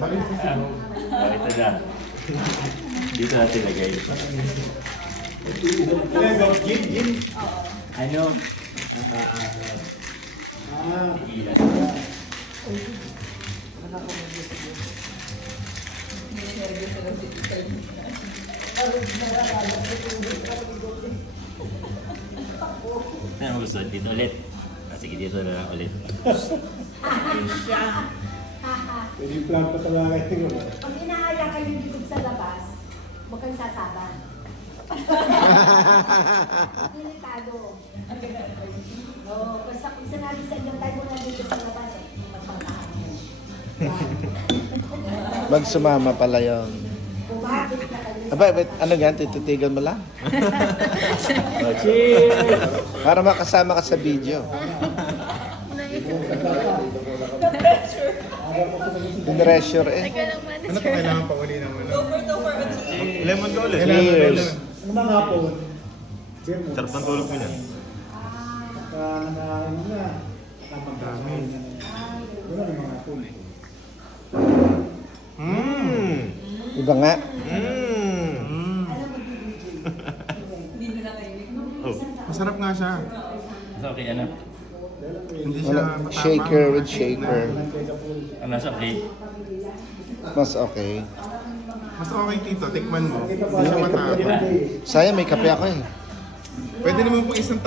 Bakit na dyan? Dito natin lagay. Ano? Ilan. Ano gusto? Dito ulit. Sige, dito na lang ulit. Hindi plan pa talaga kayo. Pag inaaya kayo dito sa labas, huwag kang sasaba. Delikado. Oo, basta kung sinabi sa inyo tayo muna dito sa labas, magpapakahan mo. Bag sumama pala yun. Bumabit na kayo. Aba, ano yan? Tititigan mo lang? Oh, cheers! Para makasama ka sa video. Pressure eh. Ano pa kailangan pa uli ng ano? Lemon ka ulit. Cheers. Ano mga hapon? Sarap ng tulog mo niyan. Nakaano na. Nakapagdami. Wala ng mga hapon eh. Iba nga. Oh, Masarap nga siya. okay, ano? Hindi siya Wala, matapang. shaker with shaker. Ang nasa okay. Mas okay. Mas okay dito, tikman mo. Hindi siya matapang. Sayang may kape ako eh. Pwede naman po isang